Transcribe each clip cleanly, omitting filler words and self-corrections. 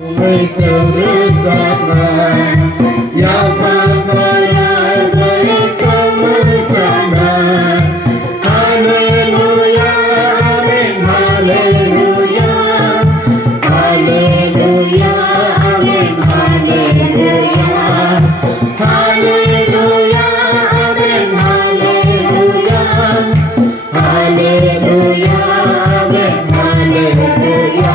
bersama-sama, yang berperang bersama-sama. Haleluya, amin, haleluya, haleluya, amin, haleluya, haleluya, amin, haleluya, haleluya, amin, haleluya.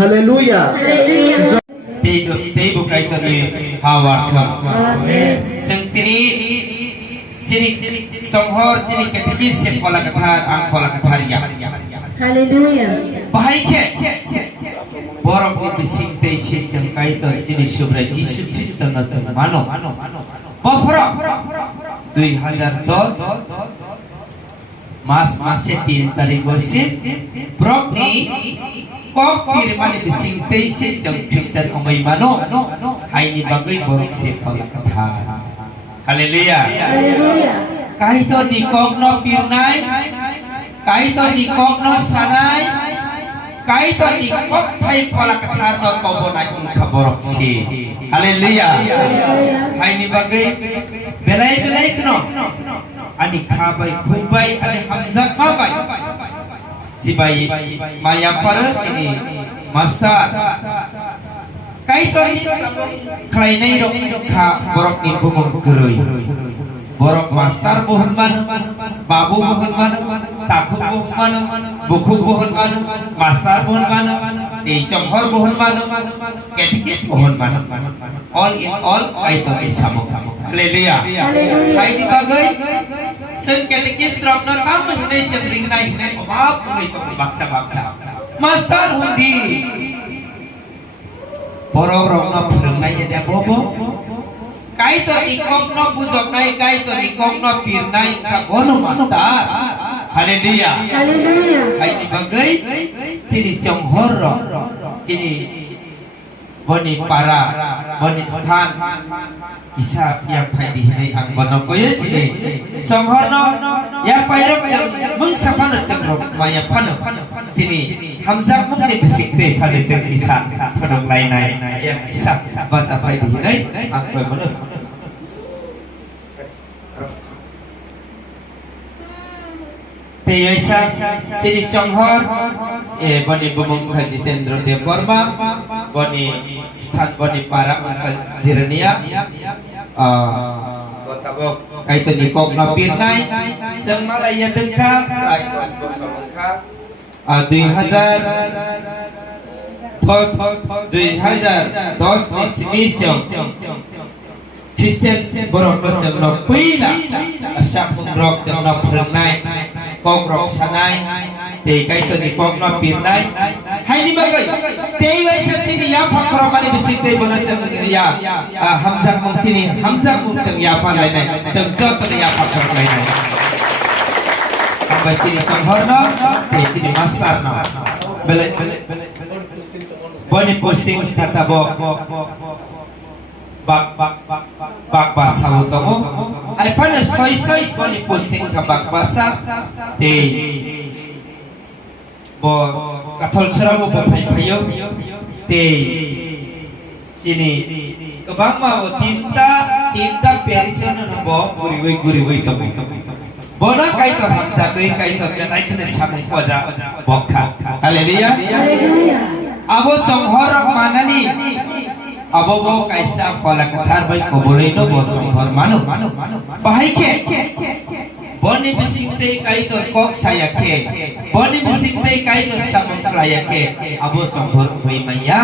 Haleluya. Teibu kaitani hawartham. Sengtini sini songhor sini ketiki se pola kathar ang pola katharia. Haleluya. Bahai ke borok ni bising tei se jangkai tor sini subra Yesus Kristus na mano. Bafra 2010 masih 3 tarik bose brok ni kok firman bising tei se jang Kristen omai mano hai ni bagai borok se pola katha. Haleluya. Haleluya. Kai to ni kok no pirnai, kai to ni kok no sanai, kai to ni kok thai pola katha no kobonai ungkha borok se. Haleluya. Hai ni bagai belai kno ani khabai khubai ani hamzak mabai sibai maya para ini master kai to ni khlainai rok kha borok ni bumung geroi borok master bohon man babu bohon man takhu bohon man bukhu bohon man master bohon man ei chomhor bohon man ketikis bohon man all in all kai to ni samo. Haleluya. Hai ni bagai sen ketikis rok na tam hinai jengring nai hinai obab ngai to baksa master hundi borok rok na phrengnai ya bobo kai to nikok no bujok nai kai to nikok no pirnai ka bono master. Haleluya. Haleluya. Hai ni bagai sini chonghor ro sini boni para boni sthan kisah yang pai di hinai ang bono koye sini songhorno ya pairok yang mengsapan jengrok maya pano sini hamzak mung ni bisik te pano jeng isah panong lainai yang isah bahasa pai di hinai ang koye bonus te yesa sini songhor boni bumung Haji Tendro de Borma boni sthan boni para Jirania tabok kaitu ni kok no pirnai sang malaya dengka 2000 2010 ni simisyon Christian borok no jeng no pila sapung rok jeng no prengnai kok rok sanai te kai to ni kok no pirnai hai ni bagai te wai sati ni ya phakro mani bisik te bona jeng ya hamzak mung chini hamzak mung jeng ya pan lai nai jeng jot to ya phakro lai nai ambai chini konghor no te chini master no bele boni posting kata bo bak basa utomo ay pana soy boni posting ka bak basa te bo kathol seramu bo phayo te sini kebang mau tinta perison no bo guri wei to bona kai to hamza kai to kai kene samai koja bokha haleluya abo songhorok manani abo bo kaisa phala kathar bai kobolei no bo songhor manu bahai ke boni bisingte kai to kok saya ke boni bisingte kai to samung klaya ke abo songhor bai maya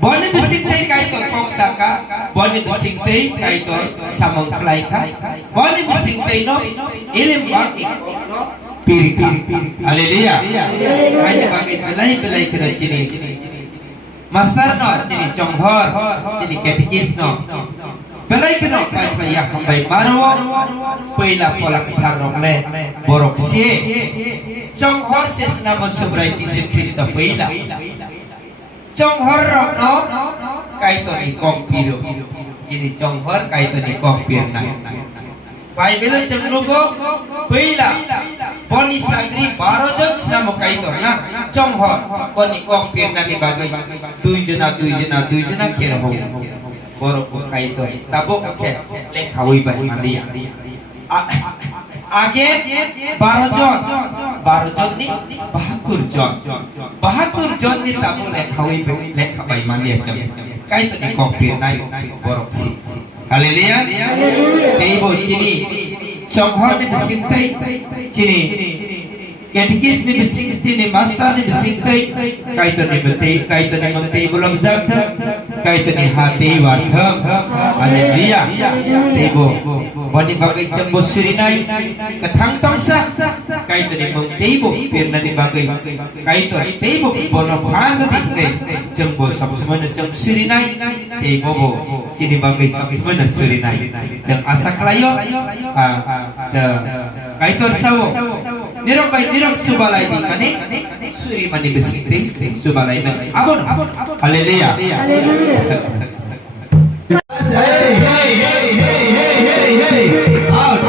boni bisingte kai to kok saka boni bisingte kai to samung klaya ka boni bisingte no ilim baki no pirika haleluya kai bagai belai kena cini master no cini conghor cini katekis no belai kena kai playa hambai marwa pela pola kathar rogle borok sie conghor ses nama subrai Yesus Kristus pela conghor rok no kai to ni kong piro cini conghor kai to ni kong pirna Bible cenglugo pela boni sagri 12 John nama kai to na conghor boni kong pirna ni bagai 2 jena kira ho borok kai to tabok ke lekhawi bai malia आगे 12 জন ni 72 John ni tabok lekhawi malia jam kai to ni kong pirna borok si haleluya teibo cini songhor ni bisingtai cini katekis ni bisingtai ni master ni bisingtai kai to ni mengtei belum zakta kai to ni hati wartham haleluya teibo boni bagai jembo surinai kathang tongsa kai to ni mengtei bo pirna ni bagai kai to teibo bono phang di jembo sabsemana jeng surinai teibo bo sini bagai sabsemana surinai jeng asa klayo kai to sawo nirok subalai di mani suri mani bisingti subalai mani abon haleluya hey out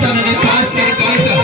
besar dan atas sekali kata.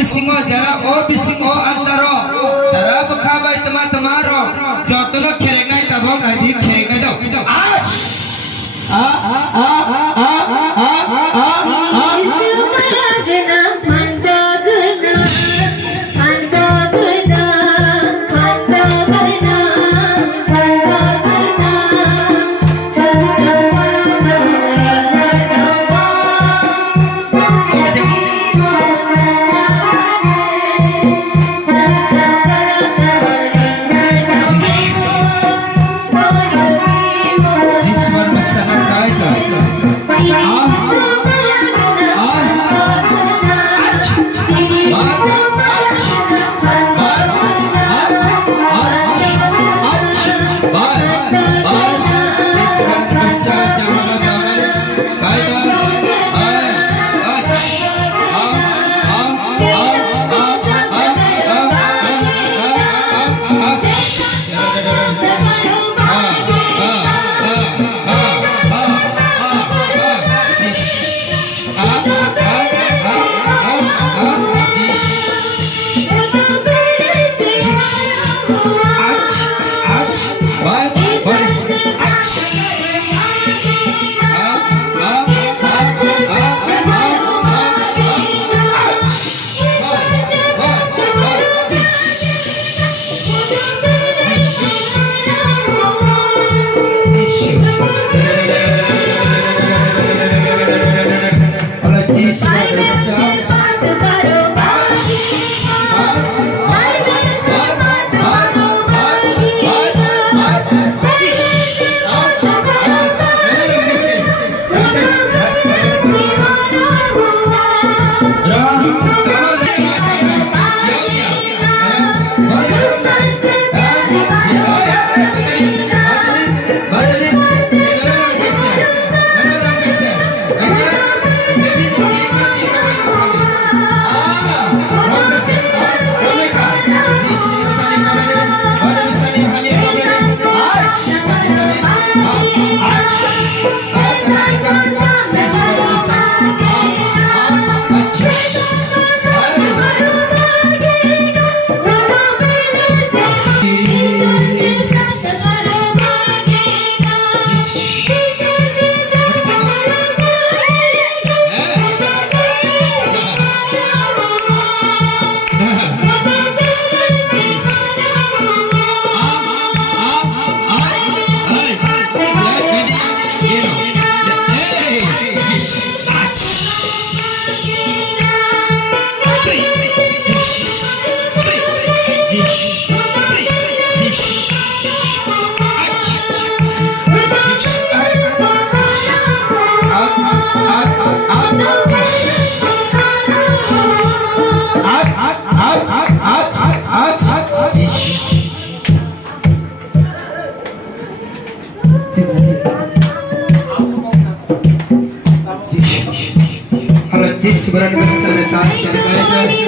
Bisingo jara bisingo antaro jara bakabai teman-teman ro jotono kherengai tabo nadi kherengai do Isbaran bersama tas kerja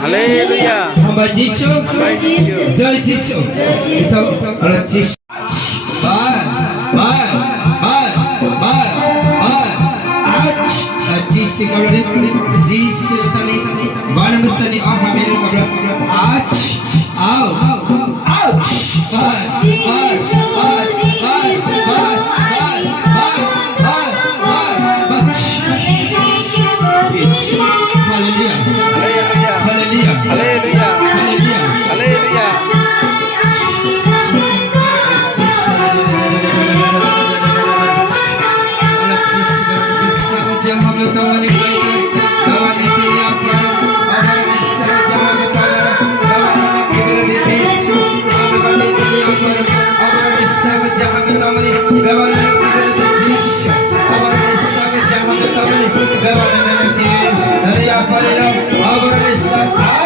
Haleluya. Hamba Yesus. Jai Yesus. Kita adalah Yesus. Bar. Yesus kalau ni Yesus tadi. Mana besar ni orang Amerika kalau Ach. Bar. Haleluya. Haleluya. Dari apa dia? Awal